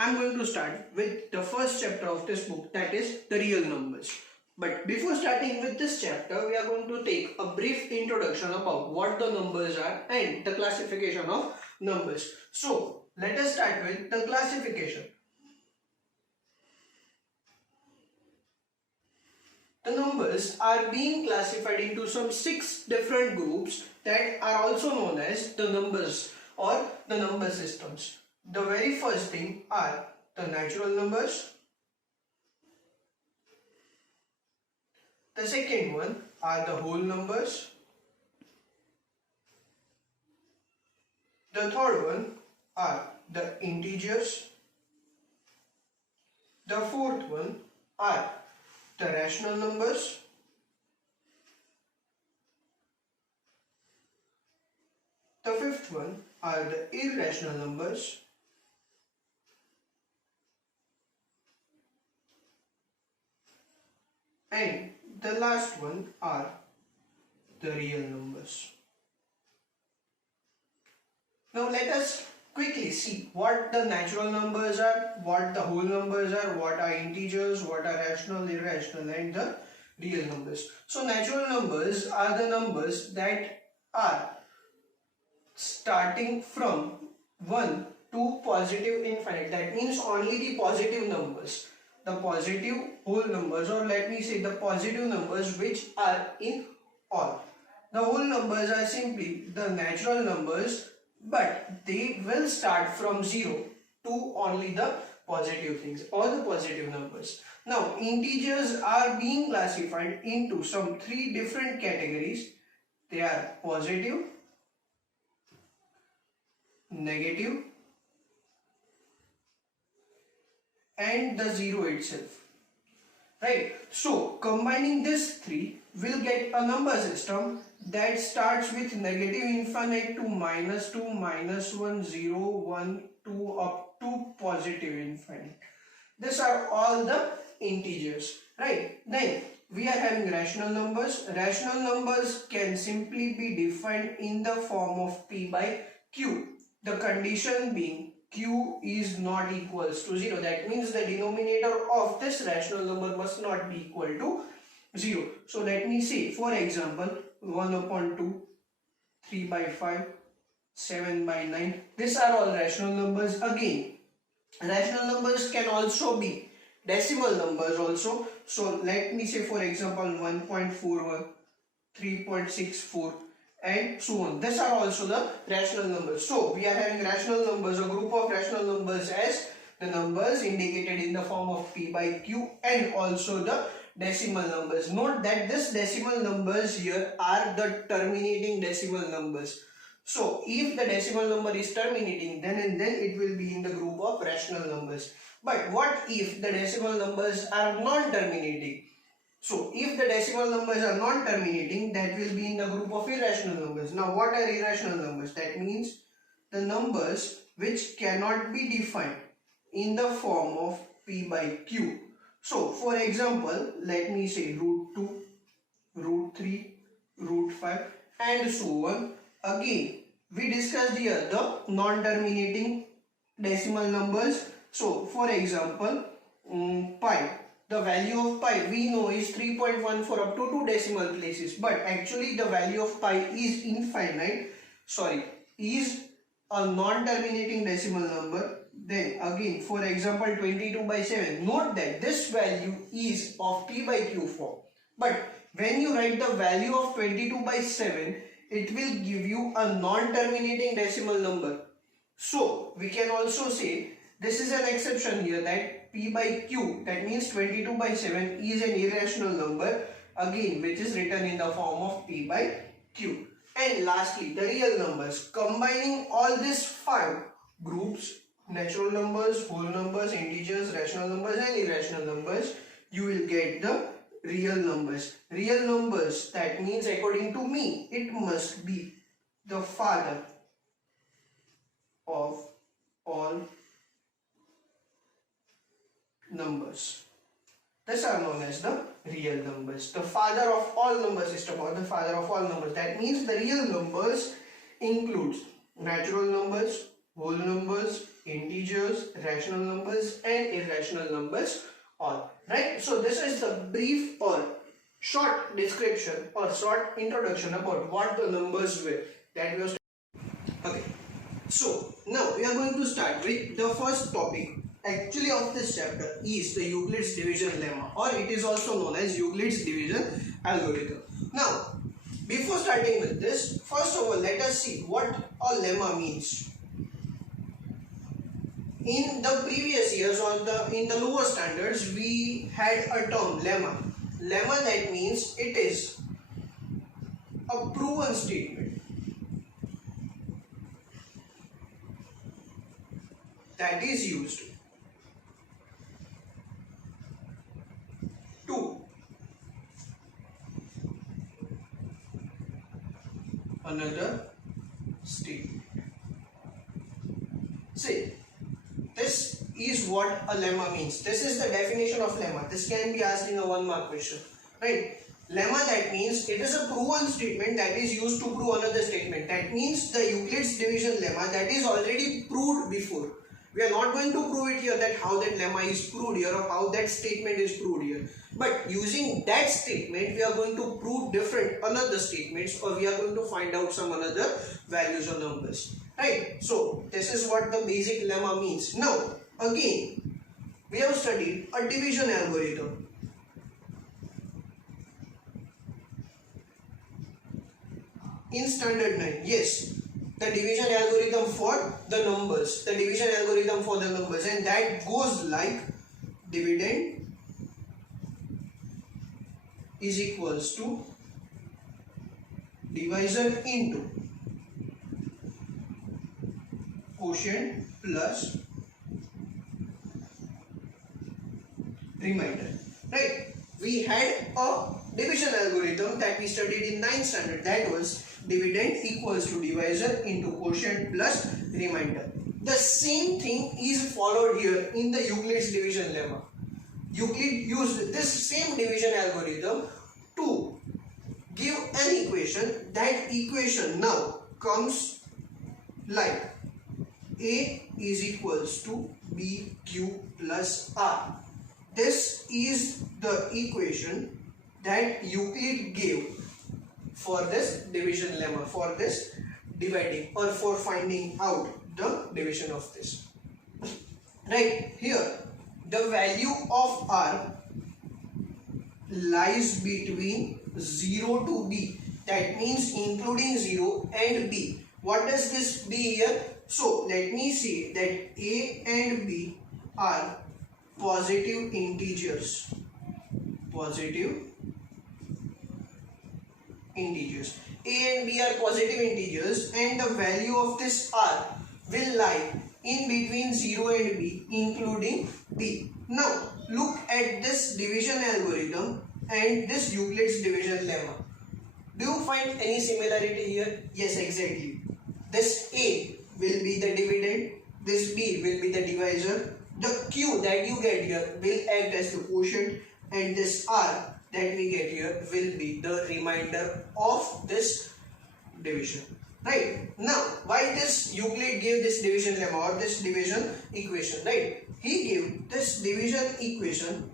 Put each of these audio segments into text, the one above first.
I'm going to start with the first chapter of this book, that is the real numbers. But before starting with this chapter, we are going to take a brief introduction about what the numbers are and the classification of numbers. So let us start with the classification. The numbers are being classified into some 6 different groups that are also known as the numbers or the number systems. The very first thing are the natural numbers. The second one are the whole numbers. The third one are the integers. The fourth one are the rational numbers. The fifth one are the irrational numbers. And the last one are the real numbers. Now let us quickly see what the natural numbers are, what the whole numbers are, what are integers, what are rational, irrational, and the real numbers. So natural numbers are the numbers that are starting from 1 to positive infinite. That means only the positive numbers, the positive whole numbers, or let me say the positive numbers which are in all. The whole numbers are simply the natural numbers, but they will start from 0 to only the positive things or the positive numbers. Now integers are being classified into some 3 different categories. They are positive, negative, and the 0 itself. Right? So combining these 3 will get a number system that starts with negative infinite to -2, -1, 0, 1, 2 up to positive infinite. These are all the integers. Right? Then we are having rational numbers. Rational numbers can simply be defined in the form of P by Q. The condition being Q is not equals to 0. That means the denominator of this rational number must not be equal to 0. So let me say, for example, 1 upon 2, 3 by 5, 7 by 9. These are all rational numbers. Again, rational numbers can also be decimal numbers also. So let me say, for example, 1.41, 3.64, and so on. These are also the rational numbers. So we are having rational numbers, a group of rational numbers, as the numbers indicated in the form of P by Q, and also the decimal numbers. Note that this decimal numbers here are the terminating decimal numbers. So if the decimal number is terminating, then and then it will be in the group of rational numbers. But what if the decimal numbers are non-terminating? So if the decimal numbers are non-terminating, that will be in the group of irrational numbers. Now what are irrational numbers? That means the numbers which cannot be defined in the form of P by Q. So for example, let me say root 2, root 3, root 5, and so on. Again, we discussed here the non-terminating decimal numbers. So for example, pi. The value of pi we know is 3.14 up to 2 decimal places, but actually the value of pi is infinite, is a non-terminating decimal number. Then again, for example, 22 by 7. Note that this value is of P by Q form, but when you write the value of 22 by 7, it will give you a non-terminating decimal number. So we can also say this is an exception here, that P by Q, that means 22 by 7, is an irrational number, again which is written in the form of P by Q. And lastly, the real numbers. Combining all these 5 groups, natural numbers, whole numbers, integers, rational numbers, and irrational numbers, you will get the real numbers. Real numbers, that means according to me, it must be the father of all numbers. These are known as the real numbers. The father of all number system, or the father of all numbers. That means the real numbers includes natural numbers, whole numbers, integers, rational numbers and irrational numbers all. Right? So this is the brief or short description or short introduction about what the numbers were that we are studying. Okay. So now we are going to start with the first topic actually of this chapter is the Euclid's division lemma, or it is also known as Euclid's division algorithm. Now before starting with this, first of all let us see what a lemma means. In the previous years or in the lower standards we had a term lemma. Lemma, that means it is a proven statement that is used to another statement. See, this is what a lemma means. This is the definition of lemma. This can be asked in a 1-mark question, right? Lemma, that means it is a proven statement that is used to prove another statement. That means the Euclid's division lemma that is already proved before. We are not going to prove it here that how that lemma is proved here or how that statement is proved here. But using that statement we are going to prove different another statements, or we are going to find out some another values or numbers. Right? So this is what the basic lemma means. Now again we have studied a division algorithm. In standard 9, yes, the division algorithm for the numbers, and that goes like dividend is equals to divisor into quotient plus remainder. Right? We had a division algorithm that we studied in 9th standard, that was dividend equals to divisor into quotient plus remainder. The same thing is followed here in the Euclid's division lemma. Euclid used this same division algorithm to give an equation. That equation now comes like A is equals to BQ plus R. This is the equation that Euclid gave for this division lemma, for this dividing or for finding out the division of this. Right, here the value of R lies between 0 to B, that means including 0 and B. What does this be here? So let me see that A and B are positive integers. A and B are positive integers, and the value of this R will lie in between 0 and B, including B. Now look at this division algorithm and this Euclid's division lemma. Do you find any similarity here? Yes, exactly. This A will be the dividend, this B will be the divisor, the Q that you get here will act as the quotient, and this R that we get here will be the remainder of this division. Right? Now, why this Euclid gave this division lemma or this division equation? Right? He gave this division equation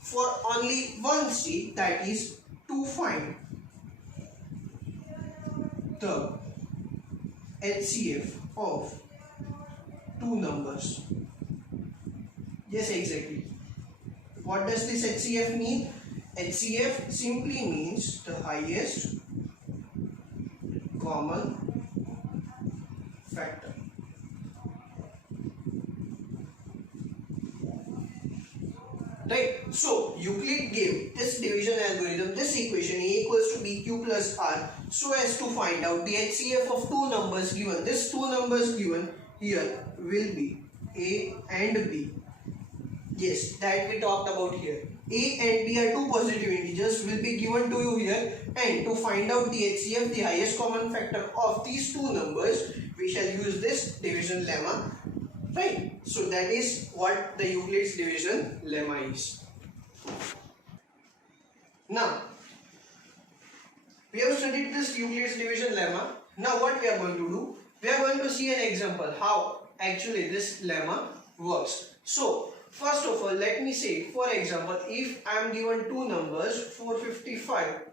for only one step, that is to find the HCF of two numbers. Yes, exactly. What does this HCF mean? HCF simply means the highest common factor. Right? So Euclid gave this division algorithm this equation A equals to BQ plus R so as to find out the HCF of two numbers given. These two numbers given here will be A and B. Yes, that we talked about here. A and B are two positive integers will be given to you here, and to find out the HCF, the highest common factor of these two numbers, we shall use this division lemma. Right? So that is what the Euclid's division lemma is. Now, we have studied this Euclid's division lemma. Now what we are going to do? We are going to see an example how actually this lemma works. So first of all, let me say, for example, if I am given two numbers 455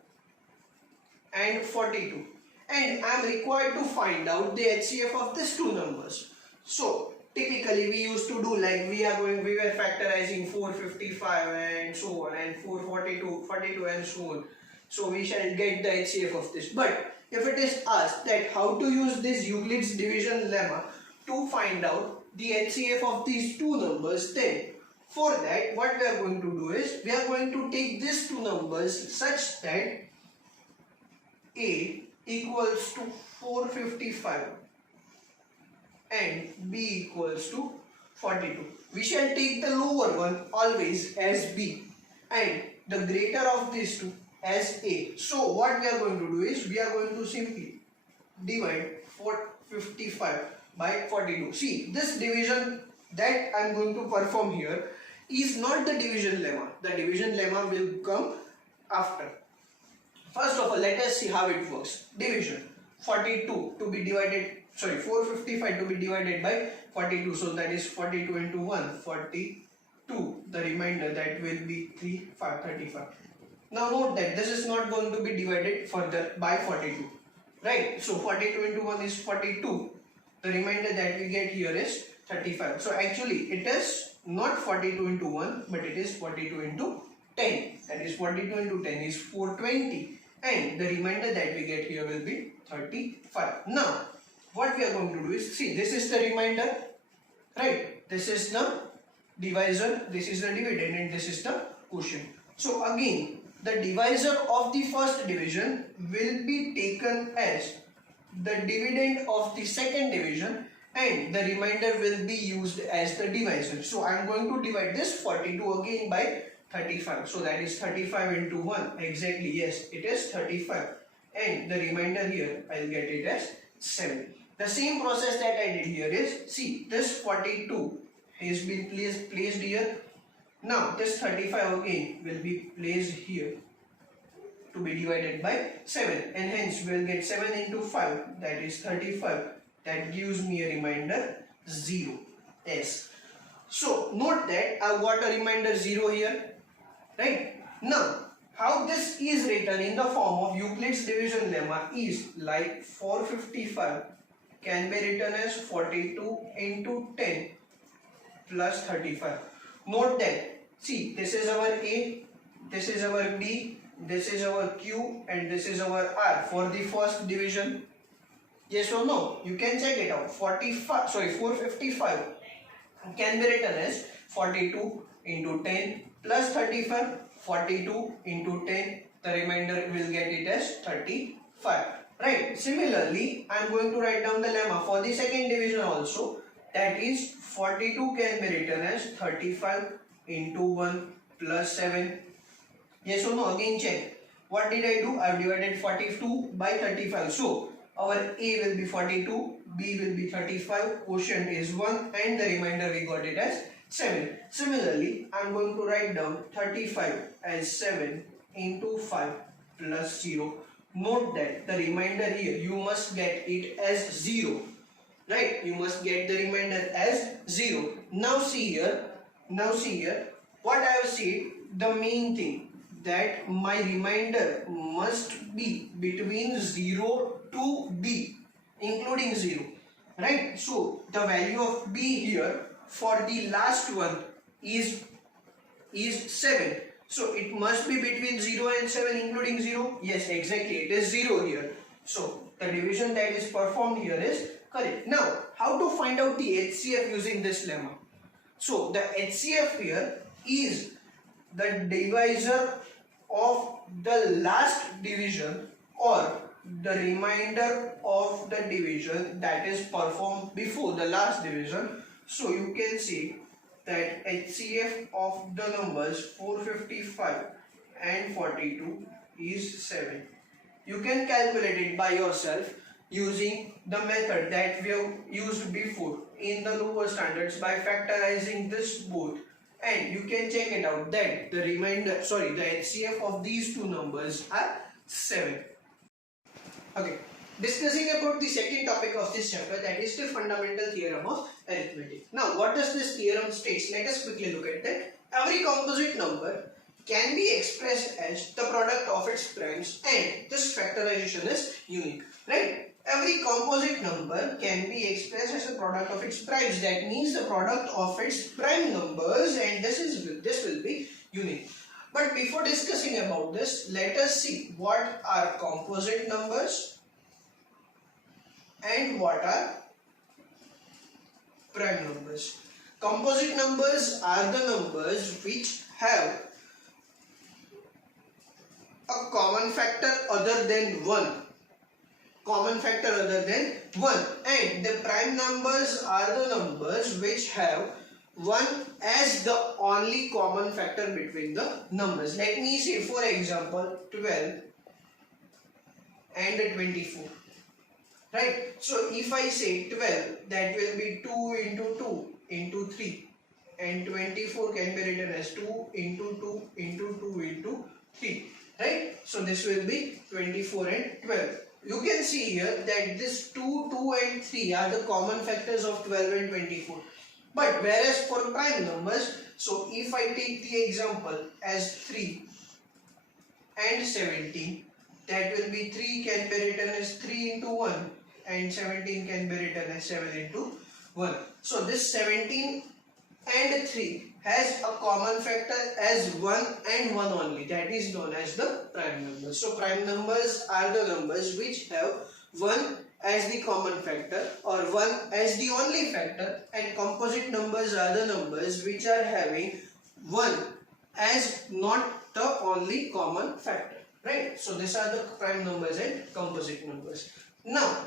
and 42, and I am required to find out the HCF of these two numbers. So typically we used to do like we were factorizing 455 and so on, and 442, 42 and so on. So we shall get the HCF of this. But if it is asked that how to use this Euclid's division lemma to find out the HCF of these two numbers, then for that what we are going to do is we are going to take these two numbers such that A equals to 455 and B equals to 42. We shall take the lower one always as B and the greater of these two as A. So what we are going to do is we are going to simply divide 455 by 42. See, this division that I am going to perform here is not the division lemma. The division lemma will come after. First of all, let us see how it works. Division 42 to be divided, 455 to be divided by 42. So that is 42 into 1, 42. The remainder that will be 35. Now note that this is not going to be divided further by 42. Right? So 42 into 1 is 42. The remainder that we get here is 35. So actually it is not 42 into 1, but it is 42 into 10. That is 42 into 10 is 420. And the remainder that we get here will be 35. Now, what we are going to do is, see, this is the remainder, right? This is the divisor, this is the dividend, and this is the quotient. So again, the divisor of the first division will be taken as the dividend of the second division, and the remainder will be used as the divisor. So I am going to divide this 42 again by 35. So that is 35 into 1. Exactly, yes, it is 35. And the remainder here, I will get it as 7. The same process that I did here is, see, this 42 has been placed here. Now this 35 again will be placed here to be divided by 7. And hence we will get 7 into 5, that is 35. That gives me a remainder 0. Yes. So note that I got a remainder 0 here. Right? Now, how this is written in the form of Euclid's division lemma is like 455 can be written as 42 into 10 plus 35. Note that, see, this is our A, this is our B, this is our Q, and this is our R for the first division. Yes or no? You can check it out. 455 can be written as 42 into 10 plus 35, 42 into 10, the remainder will get it as 35. Right? Similarly, I am going to write down the lemma for the second division also. That is 42 can be written as 35 into 1 plus 7. Yes or no? Again check. What did I do? I have divided 42 by 35. So our A will be 42, B will be 35, quotient is 1, and the remainder we got it as 7. Similarly, I am going to write down 35 as 7 into 5 plus 0. Note that the remainder here, you must get it as 0. Right? You must get the remainder as 0. Now see here, what I have said, the main thing, that my remainder must be between 0 to B, including 0. Right? So the value of B here for the last one is 7. So it must be between 0 and 7 including 0. Yes, exactly. It is 0 here. So the division that is performed here is correct. Now, how to find out the HCF using this lemma? So the HCF here is the divisor of the last division or the remainder of the division that is performed before the last division. So you can see that HCF of the numbers 455 and 42 is 7. You can calculate it by yourself using the method that we have used before in the lower standards by factorizing this both, and you can check it out that the HCF of these two numbers are 7. Okay, discussing about the second topic of this chapter, that is the fundamental theorem of arithmetic. Now, what does this theorem states? Let us quickly look at that. Every composite number can be expressed as the product of its primes, and this factorization is unique, right? Every composite number can be expressed as a product of its primes. That means the product of its prime numbers, and this will be unique. But before discussing about this, let us see what are composite numbers and what are prime numbers. Composite numbers are the numbers which have a common factor other than 1. Common factor other than 1. And the prime numbers are the numbers which have 1 as the only common factor between the numbers. Let me say, for example, 12 and 24. Right? So if I say 12, that will be 2 into 2 into 3, and 24 can be written as 2 into 2 into 2 into 3. Right? So this will be 24 and 12. You can see here that this 2, 2 and 3 are the common factors of 12 and 24. But whereas for prime numbers, so if I take the example as 3 and 17, that will be 3 can be written as 3 into 1 and 17 can be written as 7 into 1. So this 17 and 3 has a common factor as 1 and 1 only, that is known as the prime numbers. So prime numbers are the numbers which have 1 as the common factor or 1 as the only factor, and composite numbers are the numbers which are having 1 as not the only common factor, right? So these are the prime numbers and composite numbers. Now,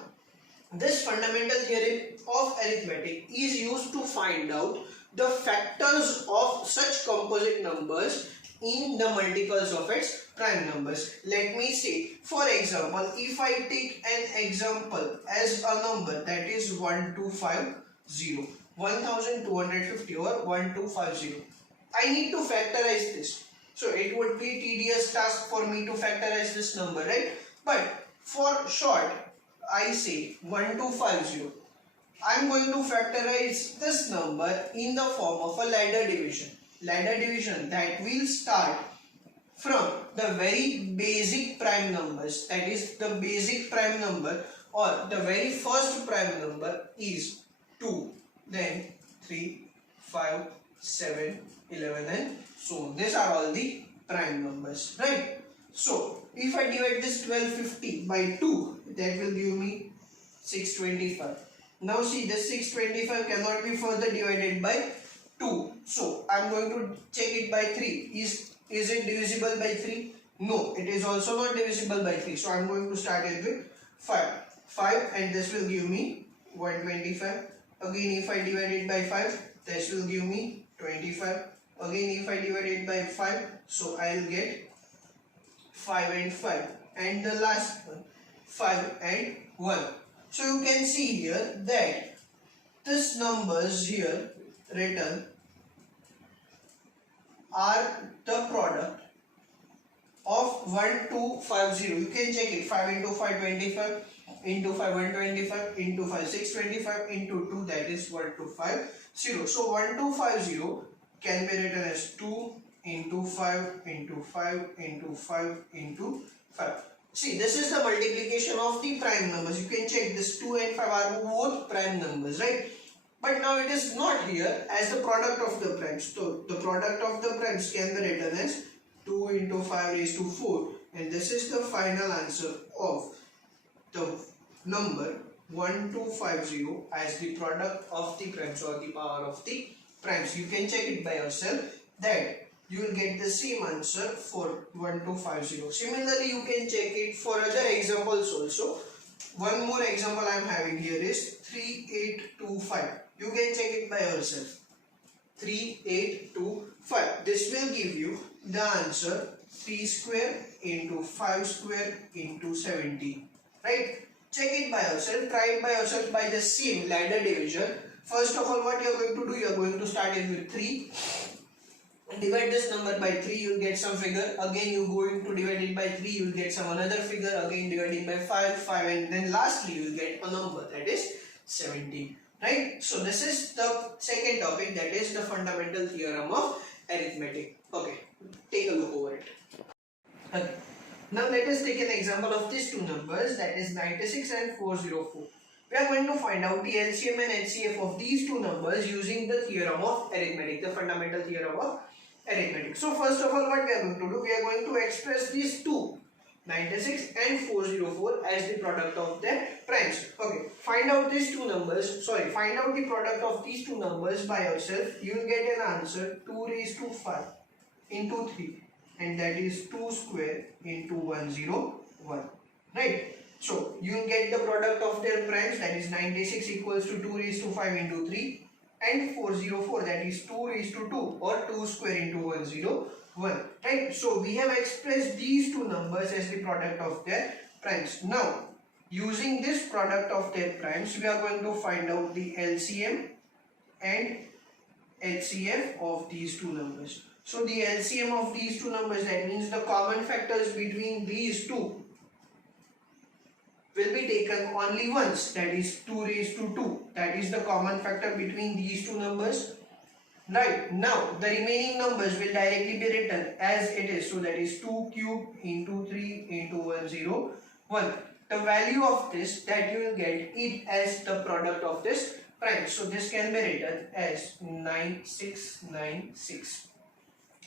this fundamental theorem of arithmetic is used to find out the factors of such composite numbers in the multiples of its prime numbers. Let me say, for example, if I take an example as a number that is 1250, 1250 or 1250, I need to factorize this. So it would be a tedious task for me to factorize this number, right? But for short, I say 1250. I am going to factorize this number in the form of a ladder division. Ladder division that will start from the very basic prime numbers, that is the basic prime number or the very first prime number is 2, then 3, 5, 7, 11 and so on. These are all the prime numbers, right? So if I divide this 1250 by 2, that will give me 625. Now see, this 625 cannot be further divided by 2. So I am going to check it by 3. Is it divisible by 3? No, it is also not divisible by 3. So I am going to start it with 5. 5 and this will give me 125. Again, if I divide it by 5, this will give me 25. Again, if I divide it by 5, so I will get 5 and 5. And the last one, 5 and 1. So you can see here that these numbers here written are the product of 1250. You can check it. 5 into 5, 25, into 5, 125, into 5, 625, into 2, that is 1250. So 1250 can be written as 2 into 5 into 5 into 5 into 5. See, this is the multiplication of the prime numbers. You can check this 2 and 5 are both prime numbers, right? But now it is not here as the product of the primes. So the product of the primes can be written as 2 into 5 raised to 4. And this is the final answer of the number 1250 as the product of the primes or the power of the primes. You can check it by yourself that you will get the same answer for 1250. Similarly, you can check it for other examples also. One more example I am having here is 3825. You can check it by yourself. 3825. This will give you the answer 3 square into 5 square into 17. Right? Check it by yourself. Try it by yourself by the same ladder division. First of all, what you are going to do? You are going to start it with 3. divide this number by 3, you will get some figure. Again you going to divide it by 3, you will get some another figure. Again dividing by 5, and then lastly you will get a number, that is 17. Right? So this is the second topic, that is the fundamental theorem of arithmetic. Okay, take a look over it. Okay. Now let us take an example of these two numbers, that is 96 and 404. We are going to find out the LCM and HCF of these two numbers using the theorem of arithmetic, the fundamental theorem of arithmetic. So first of all, what we are going to do, we are going to express these two, 96 and 404, as the product of their primes. Okay, find out these two numbers, find out the product of these two numbers by yourself. You will get an answer 2 raised to 5 into 3, and that is 2 square into 101. Right? So you will get the product of their primes, that is 96 equals to 2 raised to 5 into 3, and 404, that is 2 raised to 2, or 2 square into 101. Right? So we have expressed these two numbers as the product of their primes. Now using this product of their primes, we are going to find out the LCM and HCF of these two numbers. So the LCM of these two numbers, that means the common factors between these two, will be taken only once, that is 2 raised to 2. That is the common factor between these two numbers. Right, now the remaining numbers will directly be written as it is. So that is 2 cube into 3 into 101. The value of this, that you will get it as the product of this prime. So this can be written as 9696.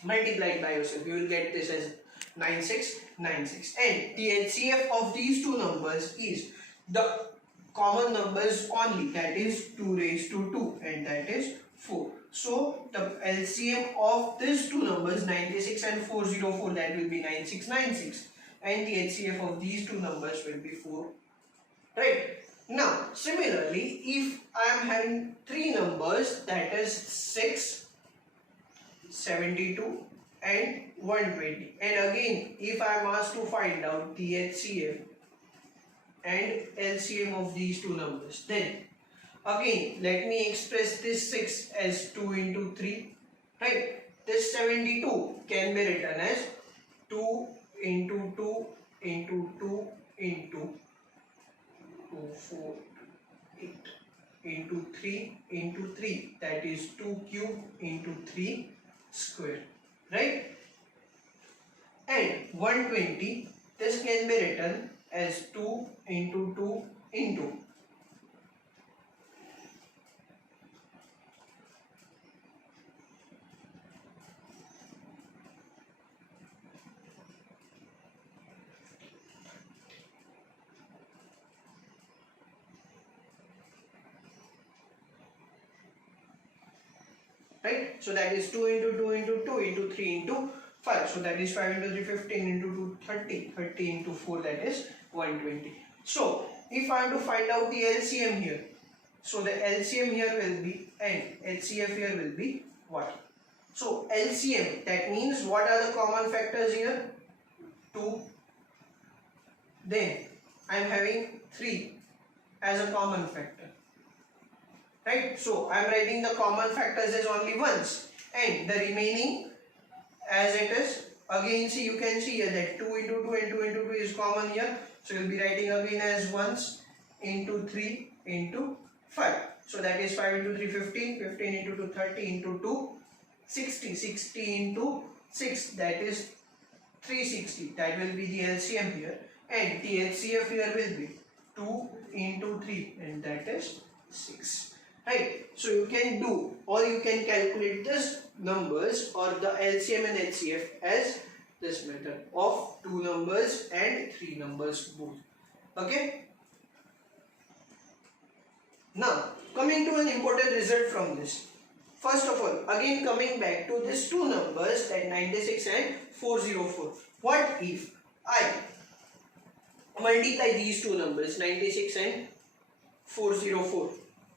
Multiplied by yourself, you will get this as 9696. And the HCF of these two numbers is the common numbers only, that is 2 raised to 2, and that is 4. So the LCM of these two numbers, 96 and 404, that will be 9696, and the HCF of these two numbers will be 4. Right? Now similarly, if I am having three numbers, that is 6, 72 and 120, and again if I am asked to find out the HCF and LCM of these two numbers, then again let me express this 6 as 2 into 3. Right? This 72 can be written as 2 into 2 into 2 into 2, 4, 8 into 3 into 3, that is 2 cube into 3 square. Right? And 120, this can be written as 2 into 2 into 5. Right? So that is 2 into 2 into 2 into 3 into 5. So that is 5 into 3, 15 into 2, 30. 30 into 4, that is 120. So if I am to find out the LCM here, so the LCM here will be, and HCF here will be what? So LCM, that means what are the common factors here? 2. Then I am having 3 as a common factor. Right? So I am writing the common factors as only once, and the remaining as it is. Again, see, you can see here that 2 into 2 and 2 into 2 is common here. So you will be writing again as once into 3 into 5. So that is 5 into 3, 15. 15 into 2, 30 into 2, 60. 60 into 6, that is 360. That will be the LCM here. And the HCF here will be 2 into 3, and that is 6. Right? So you can do, or you can calculate this numbers or the LCM and HCF as this method of 2 numbers and 3 numbers both. Okay? Now coming to an important result from this. First of all, again coming back to these two numbers, that 96 and 404. What if I multiply these two numbers, 96 and 404?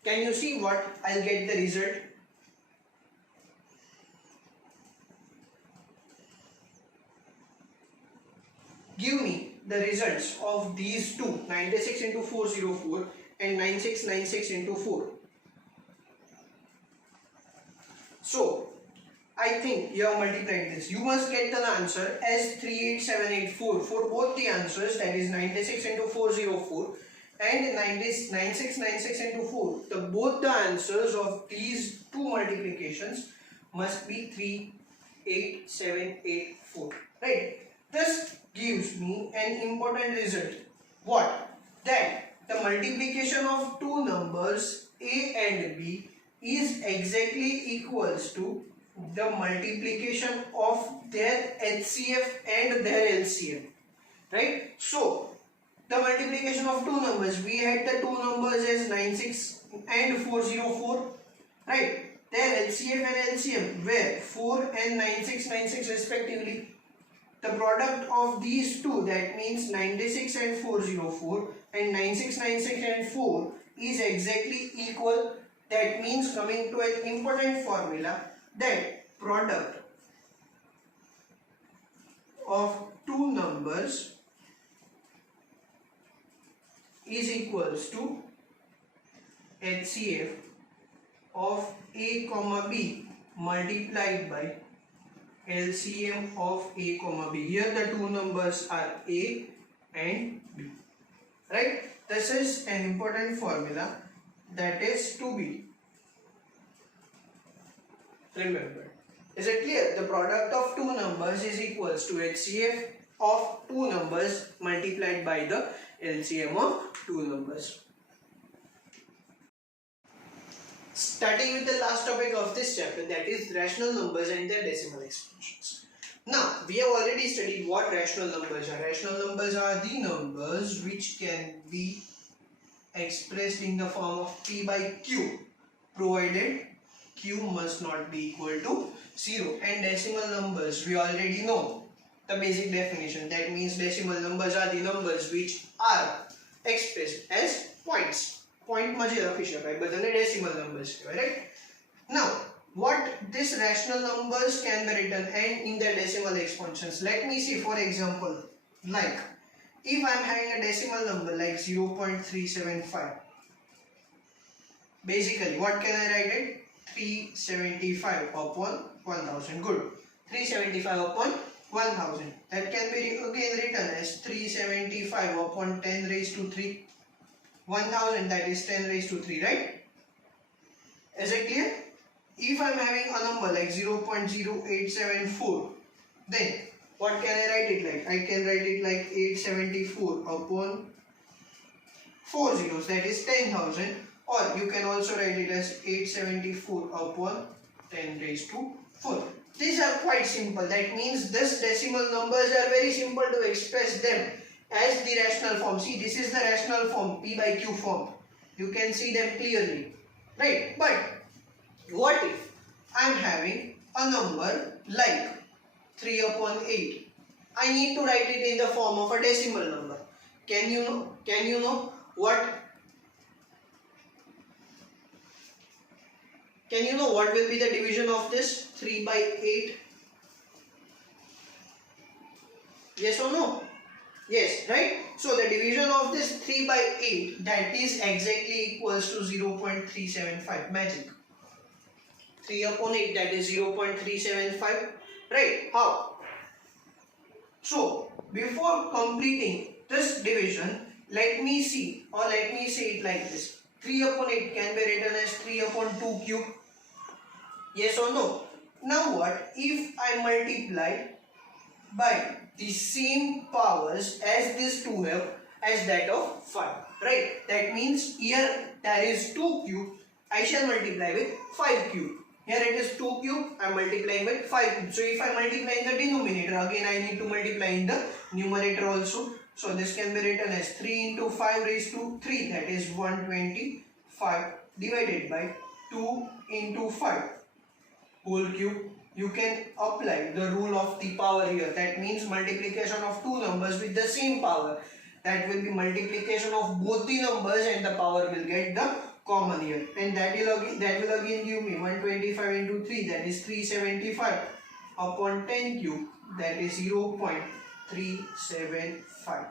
Can you see what I'll get the result? Give me the results of these two, 96 into 404 and 9696 into 4. So I think you have multiplied this. You must get the answer as 38784 for both the answers, that is 96 into 404 and 9696 into 4. Both the answers of these two multiplications must be 38784. Right? This gives me an important result. What? That the multiplication of two numbers A and B is exactly equals to the multiplication of their HCF and their LCM. Right? So, the multiplication of two numbers, we had the two numbers as 96 and 404. Right? Their HCF and LCM were 4 and 9696 respectively. The product of these two, that means 96 and 404 and 9696 and 4 is exactly equal. That means coming to an important formula, that product of two numbers is equals to HCF of A comma B multiplied by LCM of A comma B. Here the two numbers are A and B. Right? This is an important formula that is to be remembered. Is it clear? The product of two numbers is equals to HCF of two numbers multiplied by the LCM of two numbers. Starting with the last topic of this chapter, that is rational numbers and their decimal expressions. Now, we have already studied what rational numbers are. Rational numbers are the numbers which can be expressed in the form of P by Q, provided Q must not be equal to 0. And decimal numbers, we already know the basic definition. That means decimal numbers are the numbers which are expressed as points. Point मजे रखी शकाय बधाने decimal numbers, right? Now, what these rational numbers can be written and in their decimal expansions. Let me see, for example, like if I am having a decimal number like 0.375, basically what can I write it? 375 upon 1000. Good. 375 upon 1000. That can be again written as 375 upon 10 raised to 3. 1000, that is 10 raised to 3, right? Is it clear? If I am having a number like 0.0874, then what can I write it like? I can write it like 874 upon 4 zeros, that is 10,000, or you can also write it as 874 upon 10 raised to 4. These are quite simple. That means this decimal numbers are very simple to express them as the rational form. See, this is the rational form, P by Q form. You can see them clearly, right? But what if I am having a number like 3 upon 8? I need to write it in the form of a decimal number. Can you know what? Can you know what will be the division of this 3 by 8? Yes or no? Yes, right? So the division of this 3 by 8, that is exactly equals to 0.375. Magic. 3 upon 8, that is 0.375. Right? How? So before completing this division, let me see, or let me say it like this. 3 upon 8 can be written as 3 upon 2 cube. Yes or no? Now what if I multiply by the same powers as this 2 have as that of 5, right? That means here there is 2 cube, I shall multiply with 5 cube. Here it is 2 cube, I am multiplying with 5 cube. So if I multiply in the denominator, again I need to multiply in the numerator also. So this can be written as 3 into 5 raised to 3, that is 125 divided by 2 into 5 whole cube. You can apply the rule of the power here. That means multiplication of two numbers with the same power. That will be multiplication of both the numbers and the power will get the common here. And that will again give me 125 into 3, that is 375 upon 10 cube, that is 0.375.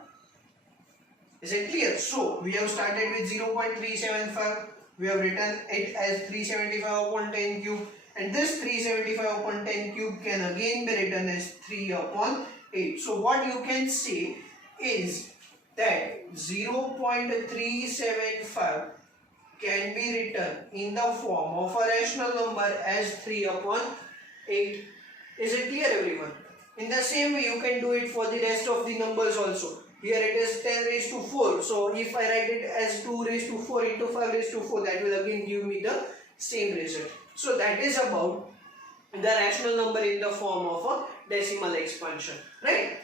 Is it clear? So we have started with 0.375. We have written it as 375 upon 10 cube. and this 375 upon 10 cube can again be written as 3 upon 8. So what you can say is that 0.375 can be written in the form of a rational number as 3 upon 8. Is it clear, everyone? In the same way you can do it for the rest of the numbers also. Here it is 10 raised to 4. So if I write it as 2 raised to 4 into 5 raised to 4, that will again give me the same result. So that is about the rational number in the form of a decimal expansion, right?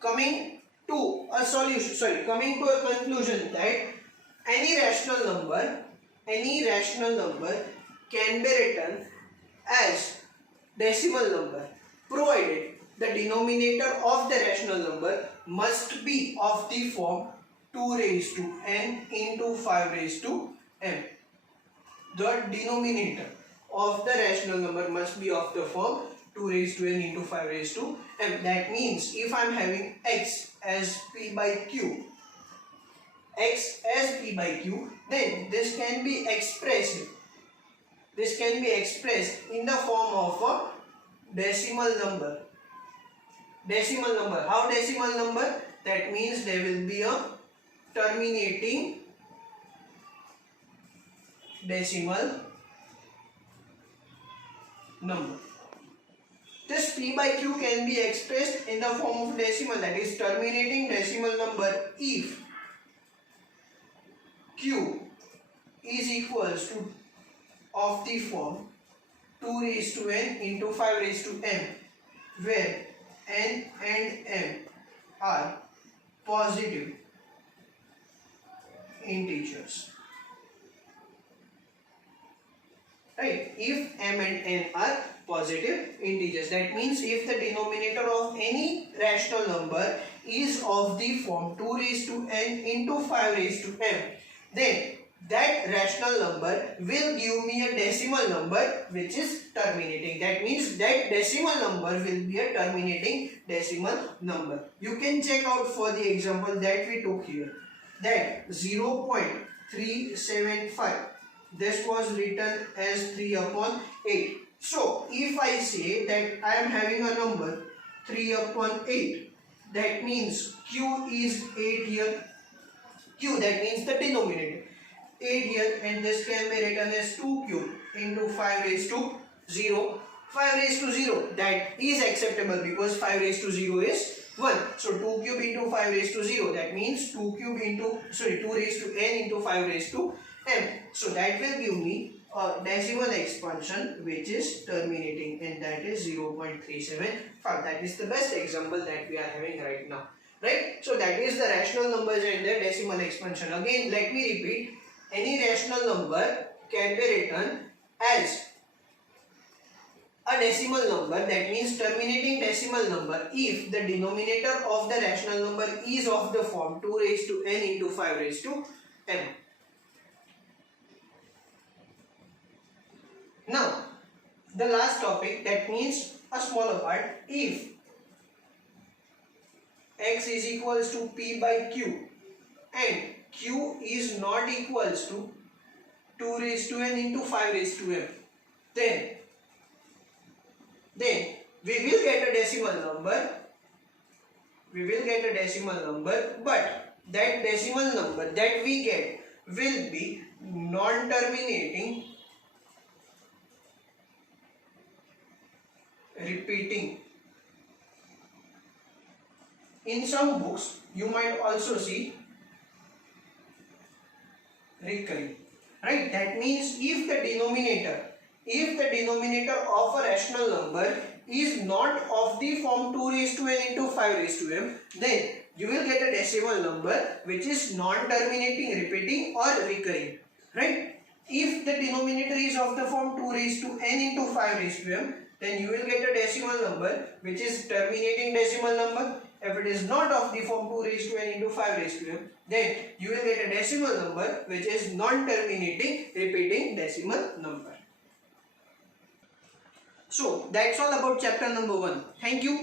Coming to a conclusion that any rational number can be written as decimal number provided the denominator of the rational number must be of the form 2 raised to n into 5 raised to m. The denominator of the rational number must be of the form 2 raised to n into 5 raised to m. That means if I am having x as p by q, then this can be expressed in the form of a decimal number. How decimal number? That means there will be a terminating decimal number. This p by q can be expressed in the form of decimal, that is terminating decimal number, if q is equals to of the form 2 raised to n into 5 raised to m, where n and m are positive integers. Right? If m and n are positive integers, that means if the denominator of any rational number is of the form 2 raised to n into 5 raised to m, then that rational number will give me a decimal number which is terminating. That means that decimal number will be a terminating decimal number. You can check out for the example that we took here, that 0.375, this was written as 3 upon 8. So if I say that I am having a number 3 upon 8, that means q is 8 here. Q, that means the denominator, 8 here, and this can be written as 2 cube into 5 raised to 0. 5 raised to 0, that is acceptable because 5 raised to 0 is 1. So 2 cube into 5 raised to 0, that means 2 raised to n into 5 raised to m. So that will give me a decimal expansion which is terminating, and that is 0.375. That is the best example that we are having right now. Right? So that is the rational numbers and their decimal expansion. Again, let me repeat. Any rational number can be written as a decimal number, that means terminating decimal number, if the denominator of the rational number is of the form 2 raised to n into 5 raised to m. Now, the last topic, that means a smaller part, if x is equals to p by q and q is not equals to 2 raised to n into 5 raised to m, then we will get a decimal number. But that decimal number that we get will be non-terminating repeating. In some books you might also see recurring, right? That means if the denominator of a rational number is not of the form 2 raised to n into 5 raised to m, then you will get a decimal number which is non-terminating, repeating or recurring, right? If the denominator is of the form 2 raised to n into 5 raised to m, then you will get a decimal number which is terminating decimal number. If it is not of the form 2 raised to n into 5 raised to m, then you will get a decimal number which is non-terminating, repeating decimal number. So that's all about chapter number 1. Thank you.